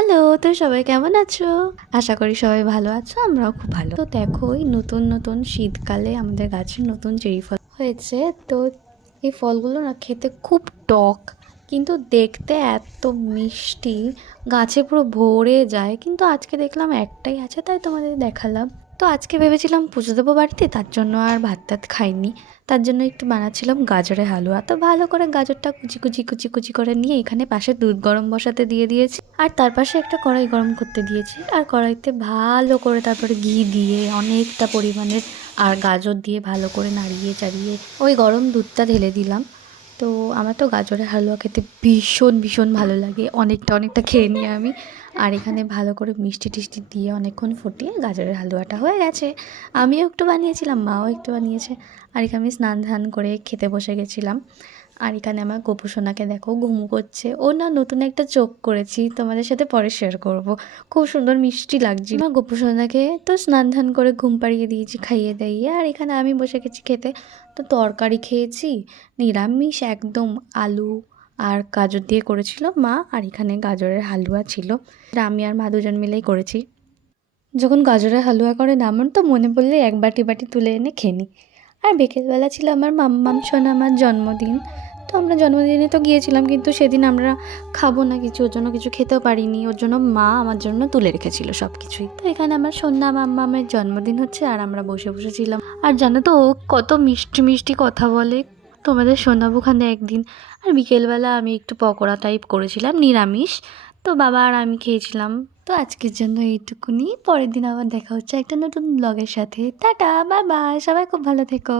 Hello, তো সবাই কেমন আছো? আশা করি সবাই ভালো আছো, আমরাও খুব ভালো। তো দেখো এই নতুন, নতুন শীতকালে আমাদের গাছে নতুন চেরি ফল হয়েছে। তো এই ফলগুলো না খেতে খুব টক, কিন্তু দেখতে এত মিষ্টি, গাছে পুরো ভরে যায়। কিন্তু আজকে দেখলাম একটাই আছে, তাই তোমাদের দেখালাম। তো আজকে ভেবেছিলাম পুজো দেবো বাড়িতে, তার জন্য আর ভাত টাত খাইনি। তার জন্য একটু বানাচ্ছিলাম গাজরের হালুয়া। তো ভালো করে গাজরটা কুচি কুচি কুচি কুচি করে নিয়ে এখানে পাশে দুধ গরম বসাতে দিয়ে দিয়েছি, আর তার পাশে একটা কড়াই গরম করতে দিয়েছি। আর কড়াইতে ভালো করে তারপরে ঘি দিয়ে অনেকটা পরিমাণের আর গাজর দিয়ে ভালো করে নাড়িয়ে চাড়িয়ে ওই গরম দুধটা ঢেলে দিলাম। তো আমার তো গাজরের হালুয়া খেতে ভীষণ ভীষণ ভালো লাগে, অনেকটা অনেকটা খেয়ে নিই আমি। আর এখানে ভালো করে মিষ্টি টিষ্টি দিয়ে অনেকক্ষণ ফুটিয়ে গাজরের হালুয়াটা হয়ে গেছে। আমিও একটু বানিয়েছিলাম, মাও একটু বানিয়েছে। আর এখানে আমি স্নান ধান করে খেতে বসে গেছিলাম। আর এখানে আমার গোপু সোনাকে দেখো ঘুমু করছে। ও না নতুন একটা চোখ করেছি, তোমাদের সাথে পরে শেয়ার করব। খুব সুন্দর মিষ্টি লাগছে আমার গোপু সোনাকে। তো স্নান ধান করে ঘুম পাড়িয়ে দিয়েছি, খাইয়ে দাইয়ে। আর এখানে আমি বসে গেছি খেতে। তো তরকারি খেয়েছি নিরামিষ একদম, আলু আর গাজর দিয়ে করেছিল মা। আর এখানে গাজরের হালুয়া ছিল, এটা আমি আর মা দুজন মিলেই করেছি। যখন গাজরের হালুয়া করে না, আমার তো মনে পড়লে এক বাটি বাটি তুলে এনে খেয়ে নিই। আর বিকেলবেলা ছিল আমার মাম্মাম সোনা আমার জন্মদিন। তো আমরা জন্মদিনে তো গিয়েছিলাম, কিন্তু সেদিন আমরা খাবো না কিছু, ওর জন্য কিছু খেতেও পারিনি। ওর জন্য মা আমার জন্য তুলে রেখেছিল সব কিছুই। তো এখানে আমার সোনা মাম্মামের জন্মদিন হচ্ছে, আর আমরা বসে বসেছিলাম। আর জানো তো ও কত মিষ্টি মিষ্টি কথা বলে, তোমাদের শোনাবো ওখানে একদিন। আর বিকেলবেলা আমি একটু পকোড়া টাইপ করেছিলাম নিরামিষ, তো বাবা আর আমি খেয়েছিলাম। তো আজকের জন্য এইটুকুনি, পরের দিন আবার দেখা হচ্ছে একটা নতুন ব্লগের সাথে। টাটা, বাই বাই, সবাই খুব ভালো থেকো।